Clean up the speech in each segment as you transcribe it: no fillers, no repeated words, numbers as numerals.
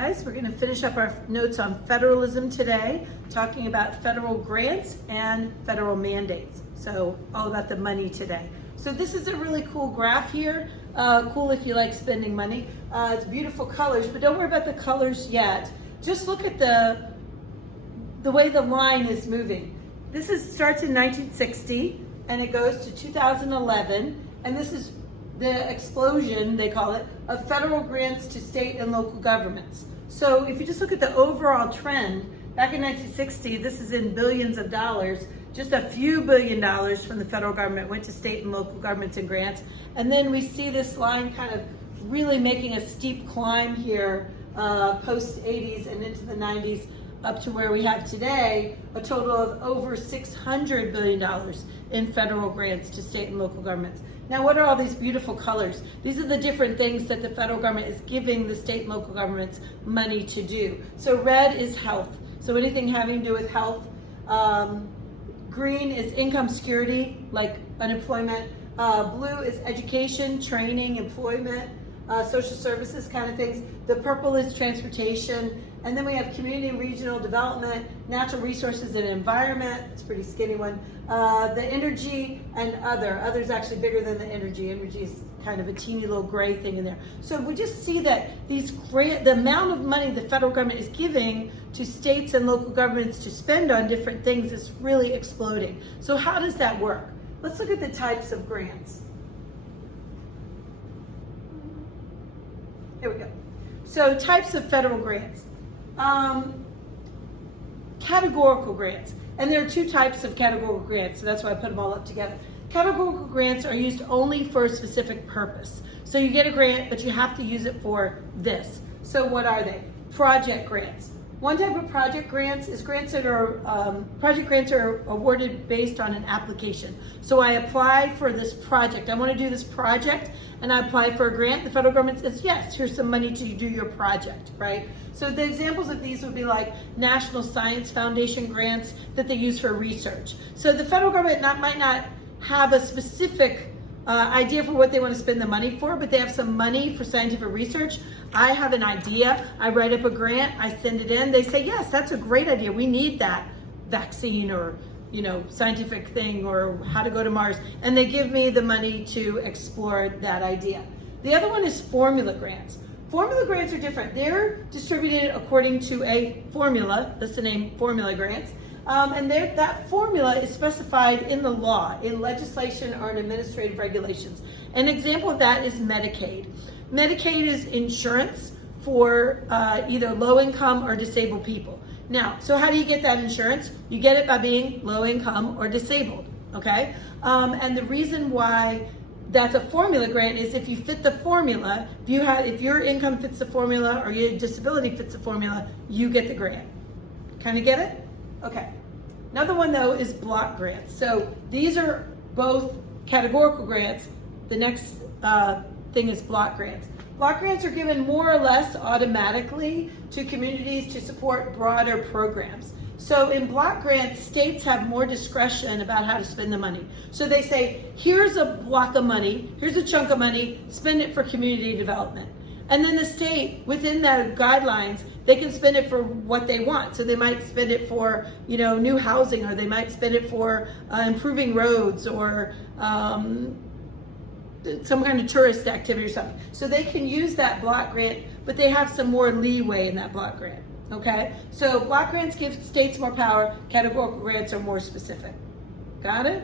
guys, we're going to finish up our notes on federalism today, talking about federal grants and federal mandates. So all about the money today. So this is a really cool graph here. Cool if you like spending money. It's beautiful colors, but don't worry about the colors yet. Just look at the way the line is moving. Starts in 1960 and it goes to 2011, and this is the explosion, they call it, of federal grants to state and local governments. So if you just look at the overall trend, back in 1960, this is in billions of dollars, just a few $billion dollars from the federal government went to state and local governments and grants. And then we see this line kind of really making a steep climb here post 80s and into the 90s up to where we have today, a total of over $600 billion in federal grants to state and local governments. Now, what are all these beautiful colors? These are the different things that the federal government is giving the state and local governments money to do. So red is health. So anything having to do with health. Green is income security, like unemployment. Blue is education, training, employment, social services kind of things. The purple is transportation. And then we have community and regional development, natural resources and environment. It's a pretty skinny one. The energy and other. Other's actually bigger than the energy. Energy is kind of a teeny little gray thing in there. So we just see that the amount of money the federal government is giving to states and local governments to spend on different things is really exploding. So how does that work? Let's look at the types of grants. Here we go. So types of federal grants. Categorical grants. And there are two types of categorical grants, so that's why I put them all up together. Categorical grants are used only for a specific purpose. So you get a grant, but you have to use it for this. So what are they? Project grants. One type of project grants is grants that are, project grants are awarded based on an application. So I apply for this project. I want to do this project, and I apply for a grant. The federal government says, yes, here's some money to do your project, right? So the examples of these would be like National Science Foundation grants that they use for research. So the federal government might not have a specific idea for what they want to spend the money for, but they have some money for scientific research. I have an idea, I write up a grant, I send it in, they say, yes, that's a great idea, we need that vaccine or scientific thing or how to go to Mars, and they give me the money to explore that idea. The other one is formula grants. Formula grants are different. They're distributed according to a formula, that's the name, formula grants. And that formula is specified in the law, in legislation or in administrative regulations. An example of that is Medicaid. Medicaid is insurance for either low income or disabled people. Now, so how do you get that insurance? You get it by being low income or disabled, okay? And the reason why that's a formula grant is if you fit the formula, if your income fits the formula or your disability fits the formula, you get the grant. Kind of get it? Okay. Another one though is block grants. So these are both categorical grants. The next thing is block grants. Block grants are given more or less automatically to communities to support broader programs. So in block grants, states have more discretion about how to spend the money. So they say, here's a block of money, here's a chunk of money, spend it for community development. And then the state, within their guidelines, they can spend it for what they want. So they might spend it for, new housing, or they might spend it for improving roads or some kind of tourist activity or something. So they can use that block grant, but they have some more leeway in that block grant, okay? So block grants give states more power, categorical grants are more specific. Got it?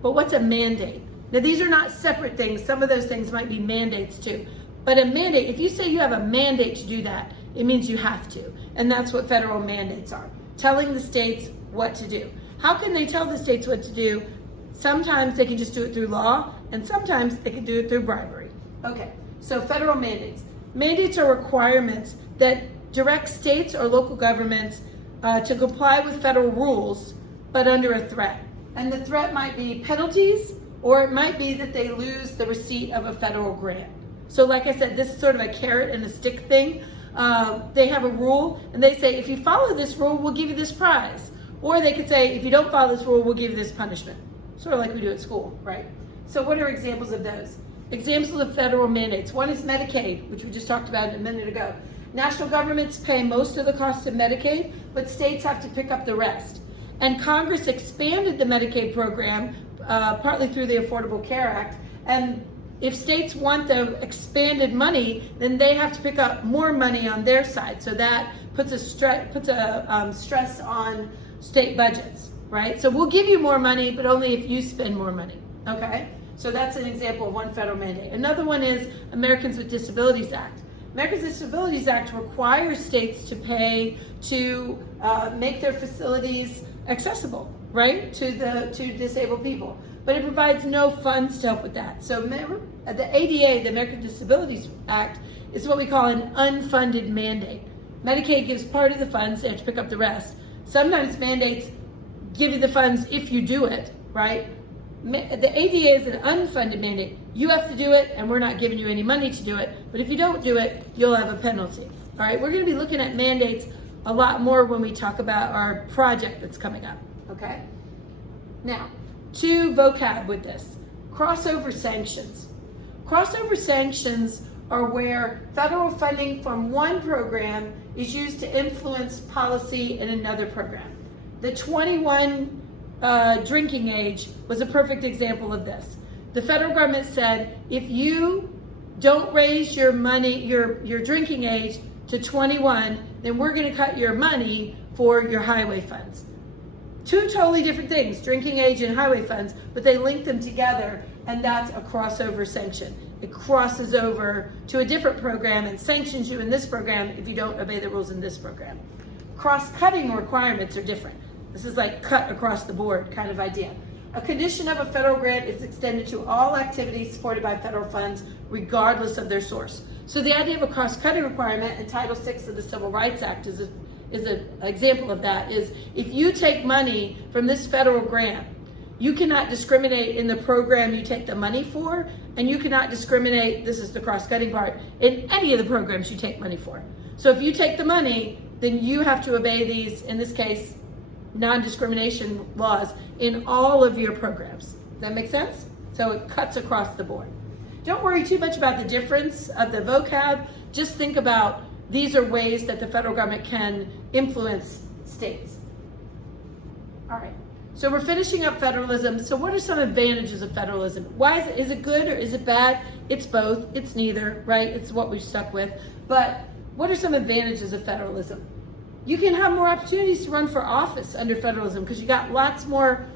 But what's a mandate? Now these are not separate things. Some of those things might be mandates too. But a mandate, if you say you have a mandate to do that, it means you have to. And that's what federal mandates are, telling the states what to do. How can they tell the states what to do? Sometimes they can just do it through law, and sometimes they can do it through bribery. Okay, so federal mandates. Mandates are requirements that direct states or local governments to comply with federal rules, but under a threat. And the threat might be penalties, or it might be that they lose the receipt of a federal grant. So like I said, this is sort of a carrot and a stick thing. They have a rule, and they say, if you follow this rule, we'll give you this prize. Or they could say, if you don't follow this rule, we'll give you this punishment. Sort of like we do at school, right? So what are examples of those? Examples of federal mandates. One is Medicaid, which we just talked about a minute ago. National governments pay most of the cost of Medicaid, but states have to pick up the rest. And Congress expanded the Medicaid program, partly through the Affordable Care Act. And if states want the expanded money, then they have to pick up more money on their side. So that puts a stress on state budgets, right? So we'll give you more money, but only if you spend more money, okay? So that's an example of one federal mandate. Another one is Americans with Disabilities Act. Americans with Disabilities Act requires states to pay to make their facilities accessible, right, to disabled people. But it provides no funds to help with that. So remember, the ADA, the American Disabilities Act, is what we call an unfunded mandate. Medicaid gives part of the funds, they have to pick up the rest. Sometimes mandates give you the funds if you do it, right? The ADA is an unfunded mandate. You have to do it, and we're not giving you any money to do it. But if you don't do it, you'll have a penalty. All right, we're going to be looking at mandates a lot more when we talk about our project that's coming up, okay? Now, two vocab with this. Crossover sanctions. Crossover sanctions are where federal funding from one program is used to influence policy in another program. The 21 drinking age was a perfect example of this. The federal government said, if you don't raise your money, your drinking age to 21, then we're going to cut your money for your highway funds. Two totally different things, drinking age and highway funds, but they link them together, and that's a crossover sanction. It crosses over to a different program and sanctions you in this program if you don't obey the rules in this program. Cross-cutting requirements are different. This is like cut across the board kind of idea. A condition of a federal grant is extended to all activities supported by federal funds, regardless of their source. So the idea of a cross-cutting requirement in Title VI of the Civil Rights Act is an example of that, is if you take money from this federal grant, you cannot discriminate in the program you take the money for, and you cannot discriminate, this is the cross-cutting part, in any of the programs you take money for. So if you take the money, then you have to obey these, in this case, non-discrimination laws in all of your programs. Does that make sense? So it cuts across the board. Don't worry too much about the difference of the vocab. Just think about these are ways that the federal government can influence states. All right. So we're finishing up federalism. So what are some advantages of federalism? Why is it good or is it bad? It's both. It's neither, right? It's what we've stuck with. But what are some advantages of federalism? You can have more opportunities to run for office under federalism because you got lots more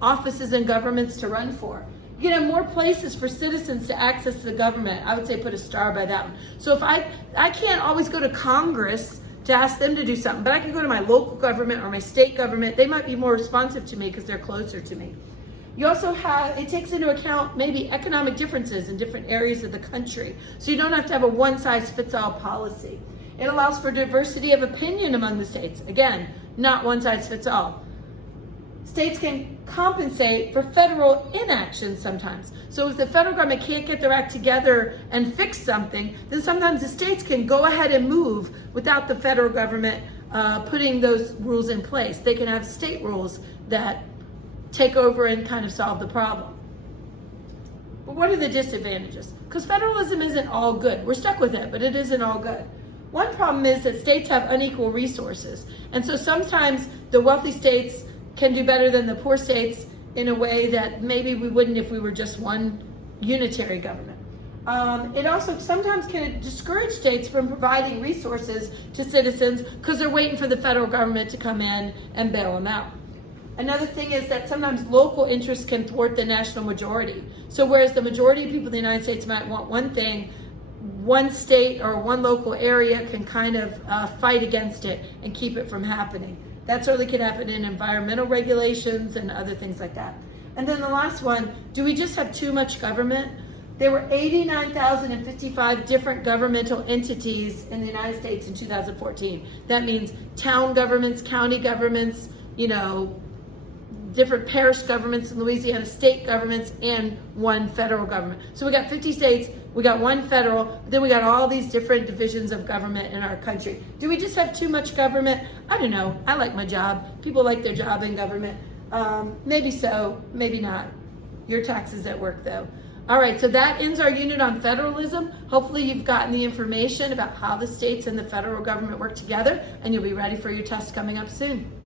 offices and governments to run for. You can have more places for citizens to access the government. I would say put a star by that one. So if I can't always go to Congress to ask them to do something, but I can go to my local government or my state government. They might be more responsive to me because they're closer to me. You also have, it takes into account maybe economic differences in different areas of the country. So you don't have to have a one-size-fits-all policy. It allows for diversity of opinion among the states. Again, not one-size-fits-all. States can compensate for federal inaction sometimes. So if the federal government can't get their act together and fix something, then sometimes the states can go ahead and move without the federal government putting those rules in place. They can have state rules that take over and kind of solve the problem. But what are the disadvantages? Because federalism isn't all good. We're stuck with it, but it isn't all good. One problem is that states have unequal resources. And so sometimes the wealthy states can do better than the poor states in a way that maybe we wouldn't if we were just one unitary government. It also sometimes can discourage states from providing resources to citizens because they're waiting for the federal government to come in and bail them out. Another thing is that sometimes local interests can thwart the national majority. So whereas the majority of people in the United States might want one thing, one state or one local area can kind of fight against it and keep it from happening. That certainly can happen in environmental regulations and other things like that. And then the last one, do we just have too much government? There were 89,055 different governmental entities in the United States in 2014. That means town governments, county governments, different parish governments in Louisiana, state governments, and one federal government. So we got 50 states, we got one federal, then we got all these different divisions of government in our country. Do we just have too much government? I don't know. I like my job. People like their job in government. Maybe so, maybe not. Your taxes at work, though. All right, so that ends our unit on federalism. Hopefully you've gotten the information about how the states and the federal government work together, and you'll be ready for your test coming up soon.